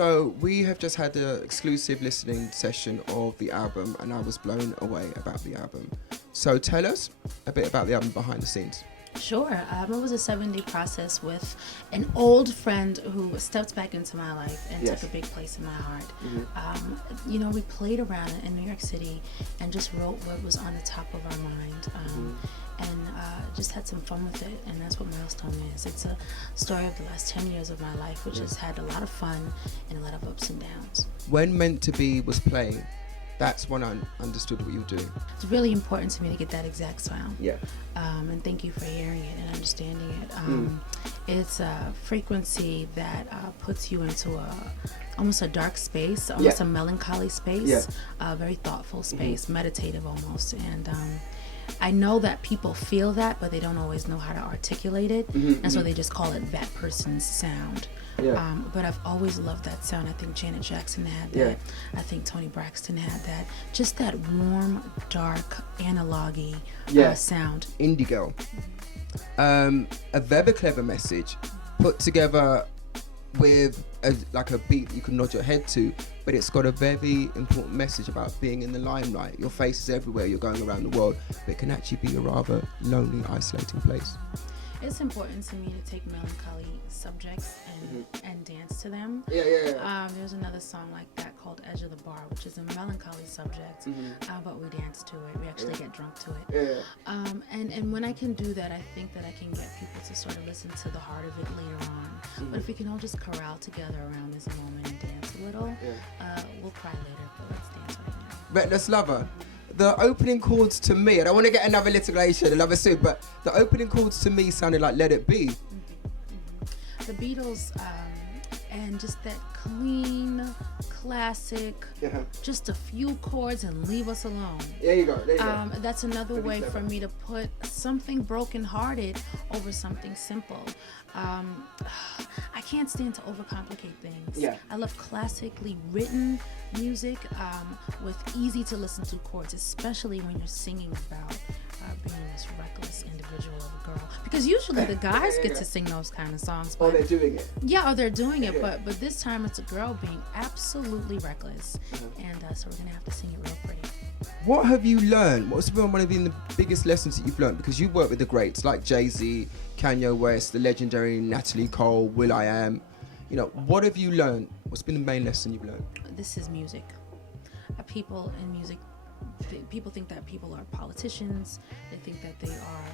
So we have just had an exclusive listening session of the album, and I was blown away about the album. So tell us a bit about the album behind the scenes. Sure. It was a 7-day process with an old friend who stepped back into my life and took a big place in my heart. We played around in New York City and just wrote what was on the top of our mind. And just had some fun with it, and that's what Milestone is. It's a story of the last 10 years of my life, which has had a lot of fun and a lot of ups and downs. When Meant to Be was playing, that's when I understood what you were doing. It's really important to me to get that exact sound. Yeah. And thank you for hearing it and understanding it. It's a frequency that puts you into almost a dark space, almost a melancholy space, a very thoughtful space, meditative almost. And I know that people feel that, but they don't always know how to articulate it, and so they just call it that person's sound. But I've always loved that sound. I think Janet Jackson had that. I think Toni Braxton had that. Just that warm, dark, analog-y sound. Indie girl. A very clever message put together with a beat you can nod your head to, but it's got a very important message about being in the limelight. Your face is everywhere, you're going around the world, but it can actually be a rather lonely, isolating place. It's important to me to take melancholy subjects and dance to them. There's another song like that called Edge of the Bar, which is a melancholy subject, but we dance to it. We actually get drunk to it. And when I can do that, I think that I can get people to sort of listen to the heart of it later on. But if we can all just corral together around this moment and dance a little, we'll cry later, but let's dance right now. Reckless Lover. The opening chords to me, I don't want to get another alliteration, another soup, but the opening chords to me sounded like Let It Be. The Beatles, and just that clean, classic, just a few chords and leave us alone. There you go. That's another way for me to put something brokenhearted over something simple. I can't stand to overcomplicate things. I love classically written music with easy to listen to chords, especially when you're singing about being this reckless individual of a girl. Because usually the guys get to sing those kind of songs. But, they're doing it. Yeah, or they're doing it. But this time it's a girl being absolutely reckless. And so we're going to have to sing it real pretty. What have you learned? What's been one of the biggest lessons that you've learned? Because you've worked with the greats like Jay-Z, Kanye West, the legendary Natalie Cole, Will.i.am. What have you learned? What's been the main lesson you've learned? This is music. People in music, people think that people are politicians. They think that they are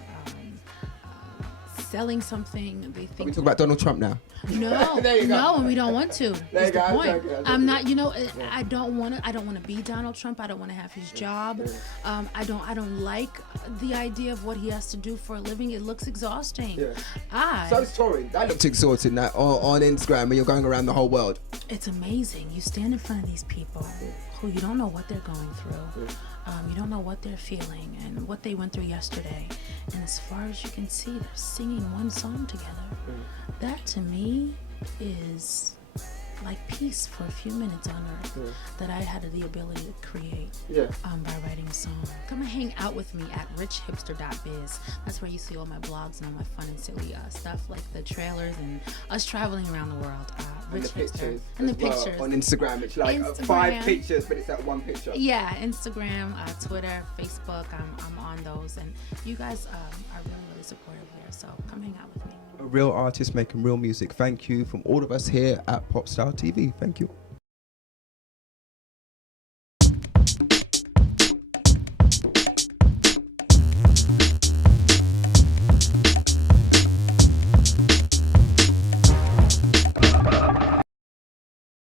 selling something. They think. Are we talking about Donald Trump now? No, no, and we don't want to. That's the point. I'm not. I don't want to be Donald Trump. I don't want to have his job. I don't like the idea of what he has to do for a living. It looks exhausting. So is touring. That looked exhausting. That on Instagram when you're going around the whole world. It's amazing. You stand in front of these people who you don't know what they're going through. You don't know what they're feeling and what they went through yesterday. And as far as you can see, they're singing one song together. That to me is like peace for a few minutes on earth that I had the ability to create by writing a song. Come and hang out with me at richhipster.biz. That's where you see all my blogs and all my fun and silly stuff, like the trailers and us traveling around the world. And the pictures. And the pictures. On Instagram, it's like 5 pictures, but it's that one picture. Yeah, Instagram, Twitter, Facebook. I'm on those, and you guys are really, really supportive there. So come hang out with me. A real artist making real music. Thank you from all of us here at Popstar TV. Thank you.